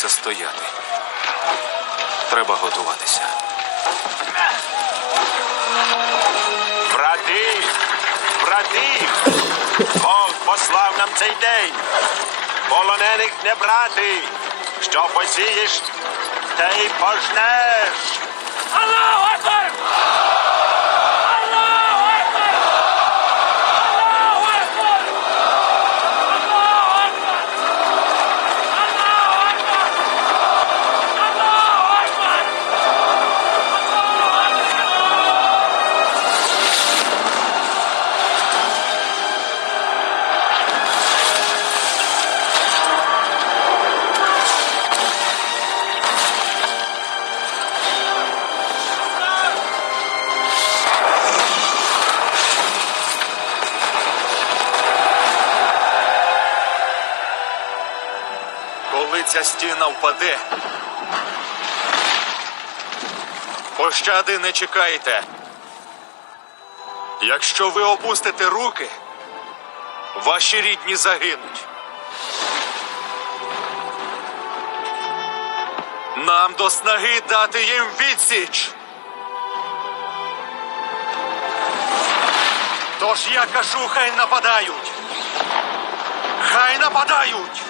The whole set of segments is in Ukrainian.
доведеться стояти. Треба готуватися. Брати, брати, Бог послав нам цей день. Полонених не брати. Що посієш, те й пожнеш. Аллаху ця стіна впаде, пощади не чекайте. Якщо ви опустите руки, ваші рідні загинуть. Нам до снаги дати їм відсіч. Тож я кажу, хай нападають. Хай нападають.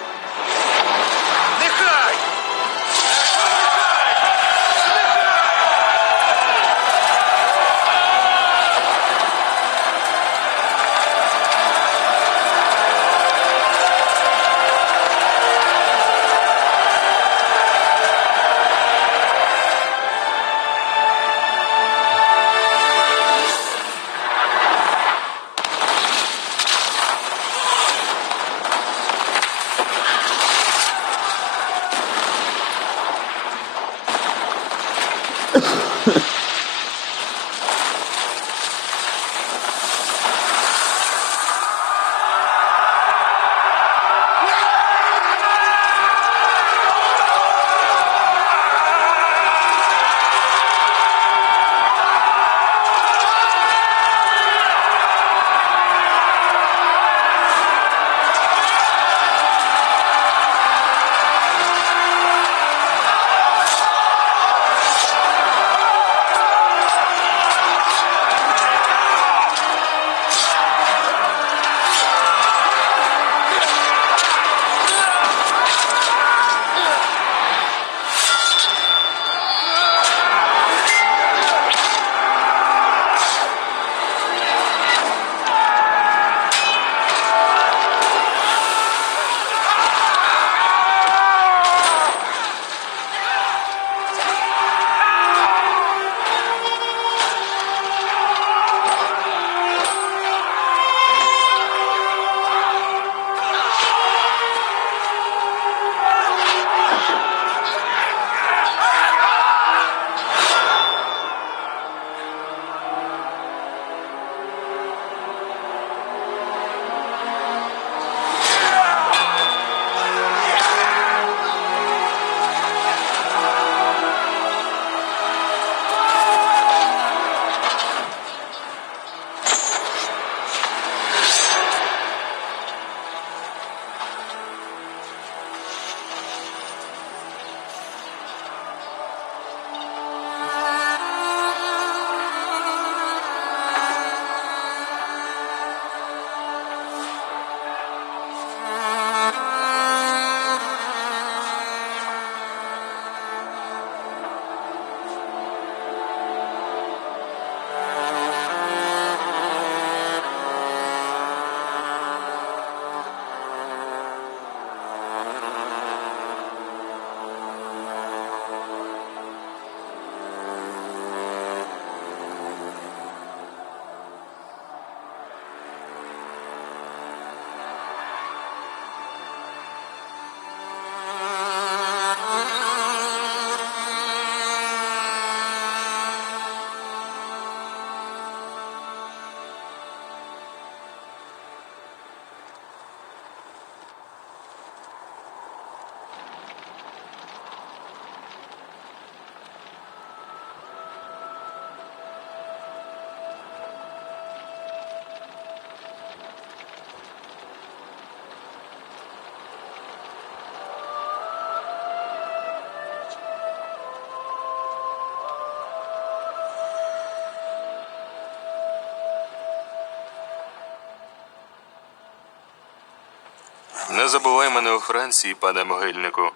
Не забувай мене у Франції, пане могильнику.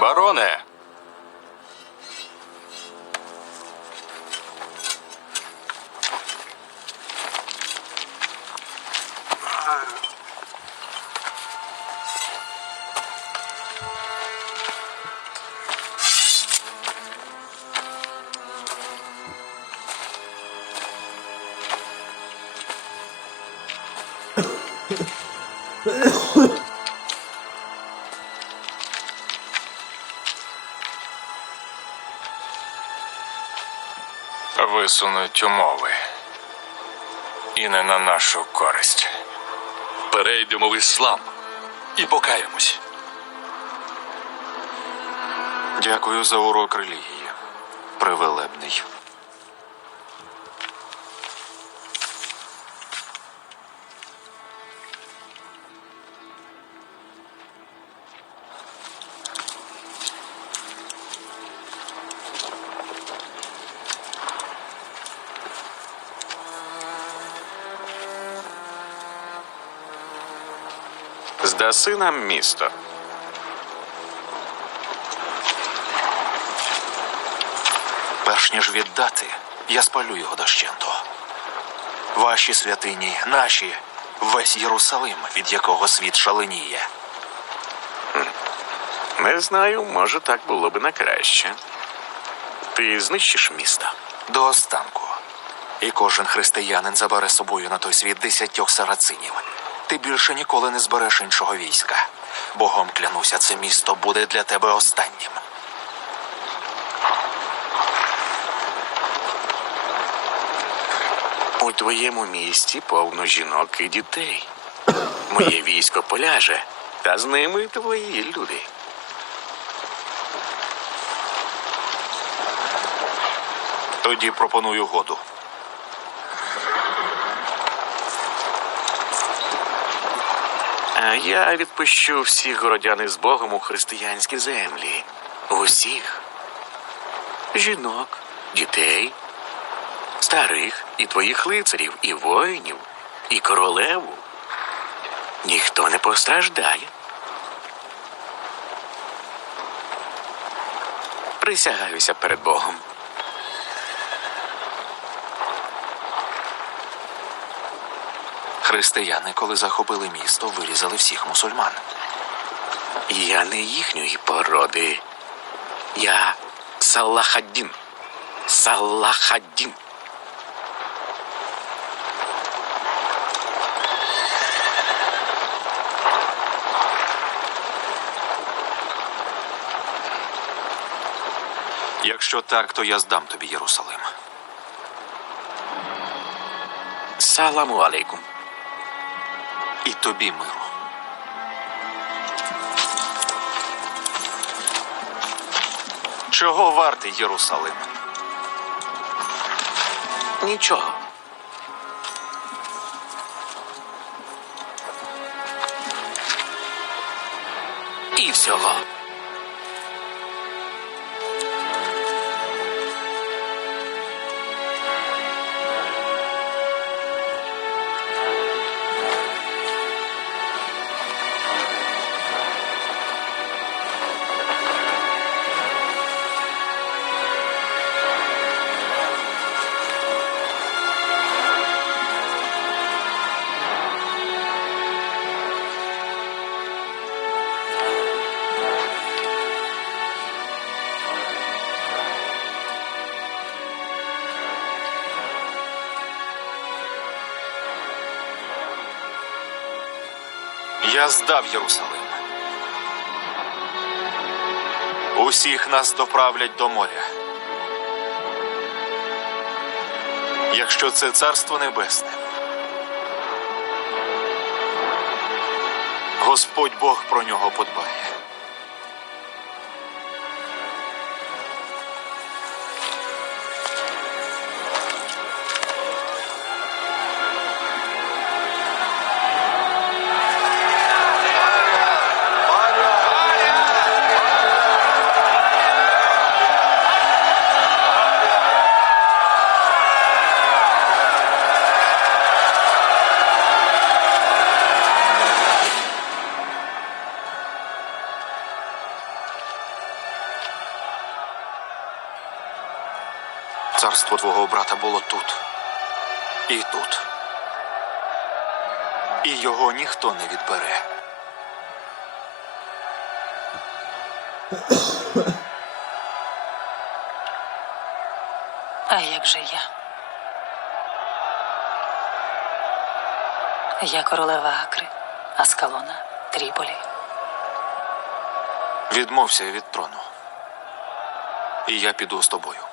Бароне! Висунуть умови. І не на нашу користь. Перейдемо в іслам і покаємось. Дякую за урок релігії. Привелебний. Здаси нам місто. Перш ніж віддати, я спалю його дощенту. Ваші святині, наші, весь Єрусалим, від якого світ шаленіє. Не знаю, може так було би на краще. Ти знищиш місто. До останку. І кожен християнин забере з собою на той світ десятьох сарацинів. Ти більше ніколи не збереш іншого війська. Богом клянуся, це місто буде для тебе останнім. У твоєму місті повно жінок і дітей. Моє військо поляже, та з ними твої люди. Тоді пропоную году. Я відпущу всіх городян із Богом у християнські землі. Усіх. Жінок, дітей, старих і твоїх лицарів, і воїнів, і королеву. Ніхто не постраждає. Присягаюся перед Богом. Християни, коли захопили місто, вирізали всіх мусульман. Я не їхньої породи. Я Салахаддін. Салахаддін. Якщо так, то я здам тобі Єрусалим. Саламу алейкум. І тобі миру. Чого вартий Єрусалим? Нічого. І всього. Я здав Єрусалим. Усіх нас доправлять до моря. Якщо це царство небесне. Господь Бог про нього подбає. Царство твого брата було тут. І тут. І його ніхто не відбере. А як же я? Я королева Акри, Аскалона, Тріполі. Відмовся від трону. І я піду з тобою.